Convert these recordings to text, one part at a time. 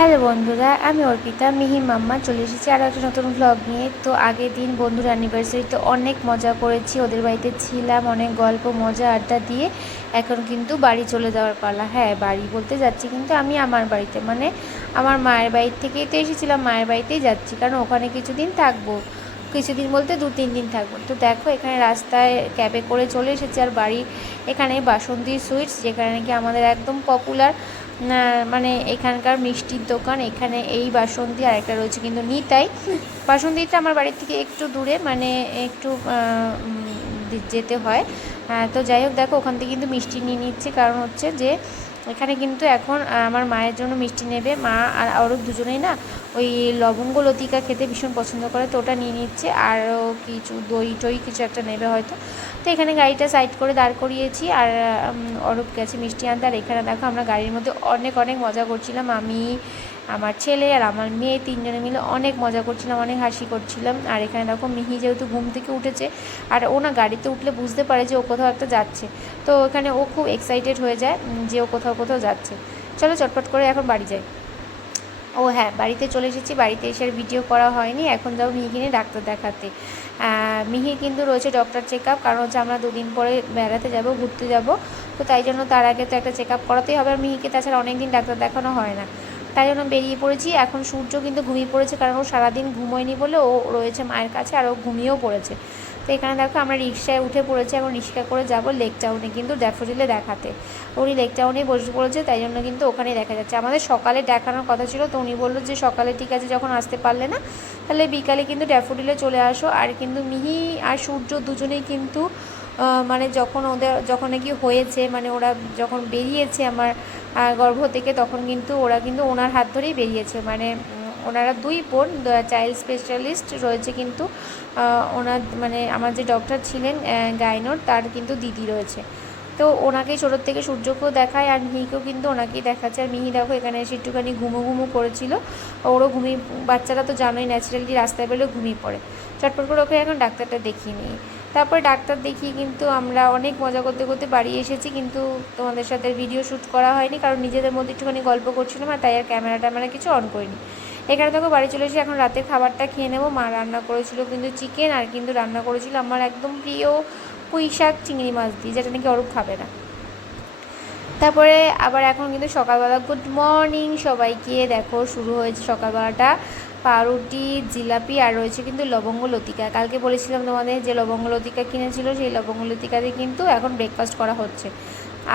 Hello বন্ধুরা, আমি অর্পিতা মিহি মাম্মা, চলে এসেছি আরও একটা নতুন ব্লগ নিয়ে। তো আগের দিন বন্ধুর অ্যানিভার্সারিতে অনেক মজা করেছি, ওদের বাড়িতে ছিলাম, অনেক গল্প, মজা, আড্ডা দিয়ে এখন কিন্তু বাড়ি চলে যাওয়ার পালা। হ্যাঁ বাড়ি বলতে যাচ্ছি কিন্তু আমি আমার বাড়িতে মানে আমার মায়ের বাড়ির থেকেই তো এসেছিলাম, মায়ের বাড়িতেই যাচ্ছি, কারণ ওখানে কিছুদিন থাকব। কিছুদিন বলতে দু, তিন দিন থাকব। তো দেখো, এখানে রাস্তায় ক্যাবে করে চলে এসেছি আর বাড়ি এখানে বাসন্তী সুইটস যেখানে নাকি আমাদের একদম পপুলার মানে এখানকার মিষ্টির দোকান, এখানে এই বাসন্তী আর একটা রয়েছে কিন্তু নিতাই। বাসন্তীটা আমার বাড়ির থেকে একটু দূরে মানে একটু যেতে হয়। তো যাই হোক, দেখো, ওখান থেকে কিন্তু মিষ্টি নিয়ে নিচ্ছে। কারণ হচ্ছে যে, এখানে কিন্তু এখন আমার মায়ের জন্য মিষ্টি নেবে। মা আর আরও দুজনেই না ওই লবঙ্গ লতিকা খেতে ভীষণ পছন্দ করে, তো ওটা নিয়ে নিচ্ছে। আরও কিছু দই টই কিছু একটা নেবে হয়তো। তো এখানে গাড়িটা সাইড করে দাঁড় করিয়েছি আর অরূপ গেছে মিষ্টি আনতে। আর এখানে দেখো আমরা গাড়ির মধ্যে অনেক অনেক মজা করছিলাম। আমি, আমার ছেলে আর আমার মেয়ে তিনজনে মিলে অনেক মজা করছিলাম, অনেক হাসি করছিলাম। আর এখানে দেখো মিহি যেহেতু ঘুম থেকে উঠেছে, আর ও না গাড়িতে উঠলে বুঝতে পারে যে ও কোথাও একটা যাচ্ছে। তো এখানে ও খুব এক্সাইটেড হয়ে যায় যে ও কোথাও কোথাও যাচ্ছে। চলো চটপট করে এখন বাড়ি যাই। ও হ্যাঁ বাড়িতে চলে এসেছি। বাড়িতে এসে আর ভিডিও করা হয়নি। এখন মিহি কিনে ডাক্তার দেখাতে। মিহির কিন্তু রয়েছে ডক্টর চেক আপ কারণ হচ্ছে আমরা দুদিন পরে বেড়াতে যাব, ঘুরতে যাব। তো তাই জন্য তার আগে তো একটা চেক আপ করাতেই হবে। আর মিহিকে তাছাড়া অনেক দিন ডাক্তার দেখানো হয় না। তাই জন্য বেরিয়ে পড়েছি। এখন সূর্য কিন্তু ঘুমিয়ে পড়েছে, কারণ ও সারাদিন ঘুমোয়নি বলে ও রয়েছে মায়ের কাছে, আর ও ঘুমিয়েও পড়েছে। তো এখানে দেখো আমরা রিক্সায় উঠে পড়েছি, এখন রিক্সা করে যাব লেক টাউনে কিন্তু ড্যাফোডিলে দেখাতে। উনি লেক টাউনে বসে পড়েছে, তাই জন্য কিন্তু ওখানেই দেখা যাচ্ছে। আমাদের সকালে দেখানোর কথা ছিল, তো উনি বলল যে সকালে ঠিক আছে, যখন আসতে পারলে না, তাহলে বিকালে কিন্তু ড্যাফোডিলে চলে আসো। আর কিন্তু মিহি আর সূর্য দুজনেই কিন্তু মানে যখন ওদের, যখন নাকি হয়েছে মানে ওরা যখন বেরিয়েছে আমার গর্ভ থেকে, তখন কিন্তু ওরা কিন্তু ওনার হাত ধরেই বেরিয়েছে। মানে ওনারা দুই বোন চাইল্ড স্পেশালিস্ট রয়েছে কিন্তু ওনার মানে আমার যে ডক্টর ছিলেন গাইনোর, তার কিন্তু দিদি রয়েছে। তো ওনাকেই ছোটোর থেকে সূর্যকেও দেখায় আর মিহিকেও কিন্তু ওনাকেই দেখাচ্ছে। আর মিহি দেখো, এখানে এসে একটুখানি ঘুমো ঘুমো করেছিল। ওরও ঘুমিয়ে বাচ্চারা তো জানোই ন্যাচারালি রাস্তায় বেরোলে ঘুমিয়ে পড়ে। চটপট করে ওকে এখন ডাক্তারটা দেখিয়ে নিই। তারপরে ডাক্তার দেখিয়ে কিন্তু আমরা অনেক মজা করতে করতে বাড়ি এসেছি, কিন্তু তোমাদের সাথে ভিডিও শ্যুট করা হয়নি, কারণ নিজেদের মধ্যে একটুখানি গল্প করছিলাম আর তাই আর ক্যামেরা ট্যামেরা কিছু অন করিনি। এখানে দেখো বাড়ি চলে এসে এখন রাতের খাবারটা খেয়ে নেব। মা রান্না করেছিল কিন্তু চিকেন আর কিন্তু রান্না করেছিল আমার একদম প্রিয় পুঁই শাক চিংড়ি মাছ দিয়ে, যেটা নাকি অরূপ খাবে না। তারপরে আবার এখন কিন্তু সকালবেলা গুড মর্নিং সবাইকে। দেখো শুরু হয়েছে সকালবেলাটা পাউরুটি, জিলাপি আর রয়েছে কিন্তু লবঙ্গ লতিকা। কালকে বলেছিলাম তোমাদের যে লবঙ্গ লতিকা কিনেছিল, সেই লবঙ্গ লতিকা দিয়ে কিন্তু এখন ব্রেকফাস্ট করা হচ্ছে।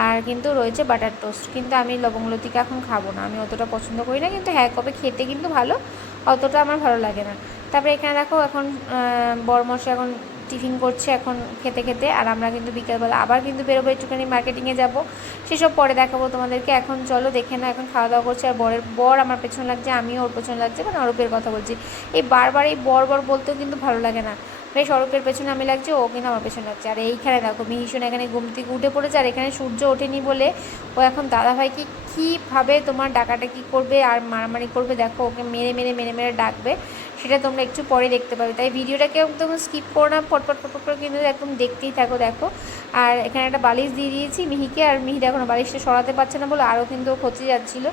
আর কিন্তু রয়েছে বাটার টোস্ট কিন্তু আমি লবঙ্গ লতিকা এখন খাব না। আমি অতটা পছন্দ করি না, কিন্তু হ্যাঁ কবে খেতে কিন্তু ভালো, অতটা আমার ভালো লাগে না। তারপরে এখানে দেখো এখন বরমশা এখন টিফিন করছে এখন খেতে খেতে। আর আমরা কিন্তু বিকেলবেলা আবার কিন্তু বেরোবো, একটুখানি মার্কেটিংয়ে যাব। সেসব পরে দেখাবো তোমাদেরকে। এখন চলো দেখে না এখন খাওয়া দাওয়া করছে। আর বরের, বর আমার পেছন লাগছে, আমিও ওর পেছন লাগছে মানে অরূপের কথা বলছি। এই বারবার এই বর বর বলতেও কিন্তু ভালো লাগে না। বেশ অরূপের পেছনে আমি লাগছে, ও কিন্তু আমার পেছনে লাগছে। আর এইখানে দেখো মিহিশন এখানে ঘুম থেকে উঠে পড়েছে, আর এখানে সূর্য ওঠেনি বলে ও এখন দাদাভাইকে কীভাবে তোমার ডাকাটা কী করবে আর মারামারি করবে, দেখো, ওকে মেরে মেরে মেরে মেরে ডাকবে, সেটা তোমরা একটু পরে দেখতে পাবে। তাই ভিডিওটাকে একদম স্কিপ করো না, ফটফট ফটফট কিন্তু একদম দেখতেই থাকো, দেখো। আর এখানে একটা বালিশ দিয়ে দিয়েছি মিহিকে, আর মিহিটা এখনও বালিশটা সরাতে পারছে না বলে আরও কিন্তু খচে যাচ্ছিল।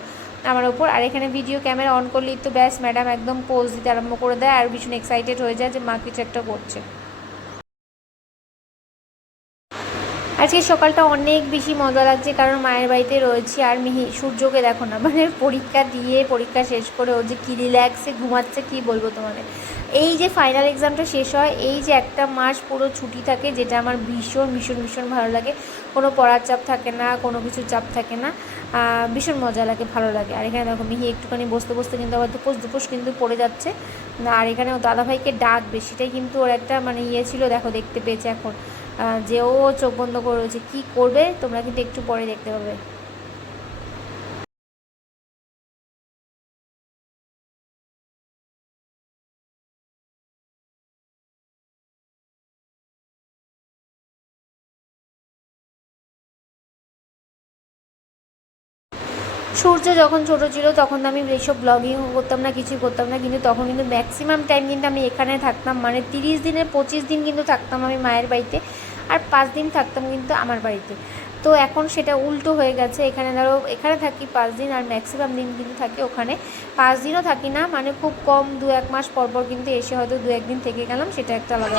আমার ওপর আর এখানে ভিডিও ক্যামেরা অন করলেই তো ব্যাস ম্যাডাম একদম পোজ দিতে আরম্ভ করে দেয়, আর ভীষণ এক্সাইটেড হয়ে যায় যে, মা, কিছু একটা করছে। আজকে সকালটা অনেক বেশি মজা লাগছে, কারণ মায়ের বাড়িতে রয়েছি আর মিহি, সূর্যকে দেখো না মানে পরীক্ষা দিয়ে পরীক্ষা শেষ করে ও যে কী রিল্যাক্সে ঘুমাচ্ছে, কী বলব তোমাদের? এই যে ফাইনাল এক্সামটা শেষ হয়, এই যে একটা মাস পুরো ছুটি থাকে, যেটা আমার ভীষণ ভীষণ ভীষণ ভালো লাগে। কোনো পড়ার চাপ থাকে না, কোনো কিছুর চাপ থাকে না ভীষণ মজা লাগে, ভালো লাগে। আর এখানে দেখো মিহি একটুখানি বসতে বসতে কিন্তু আবার দুপোস দুপোস কিন্তু পড়ে যাচ্ছে। আর এখানে ও দাদাভাইকে ডাকবে, সেটাই কিন্তু ওর একটা মানে ইয়ে ছিল, দেখো দেখতে পেয়েছে এখন। যে ও চোখ বন্ধ করে রয়েছে কী করবে তোমরা কিন্তু একটু পরে দেখতে পাবে। সূর্য যখন ছোট ছিল, তখন আমি এইসব ব্লগিং করতাম না, কিছুই করতাম না, কিন্তু তখন কিন্তু ম্যাক্সিমাম টাইম কিন্তু আমি এখানে থাকতাম। মানে তিরিশ দিনের, পঁচিশ দিন কিন্তু থাকতাম আমি মায়ের বাড়িতে আর পাঁচ দিন থাকতাম কিন্তু আমার বাড়িতে। তো এখন সেটা উল্টো হয়ে গেছে। এখানে ধরো, এখানে থাকি পাঁচ দিন আর ম্যাক্সিমাম দিন কিন্তু থাকি ওখানে। পাঁচ দিনও থাকি না মানে খুব কম দু এক মাস পর পর কিন্তু এসে হয়তো দু একদিন থেকে গেলাম, সেটা একটা আলাদা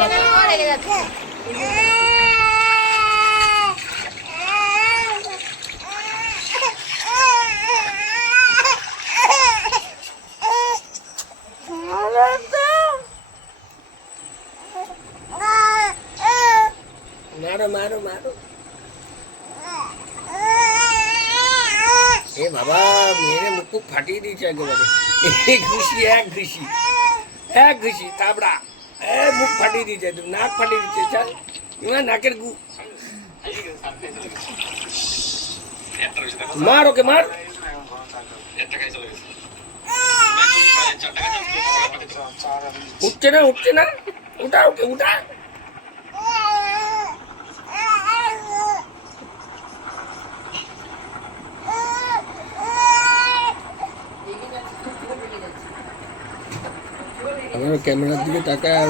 ব্যাপার। মারো মারো মারো এ বাবা মেরে মুখ খুব ফাটিয়ে দিয়েছে একেবারে এক ঘুষি এক ঘুষি এক ঘুষি তাবড়া এ মুখ ফাটিয়ে দিয়েছে একদম, নাক ফাটিয়ে দিচ্ছে চল ইমা নাকের গু মার ওকে মার উঠছে না উঠছে না উঠা ওকে উঠা আমার ক্যামেরার দিকে তাকায় আর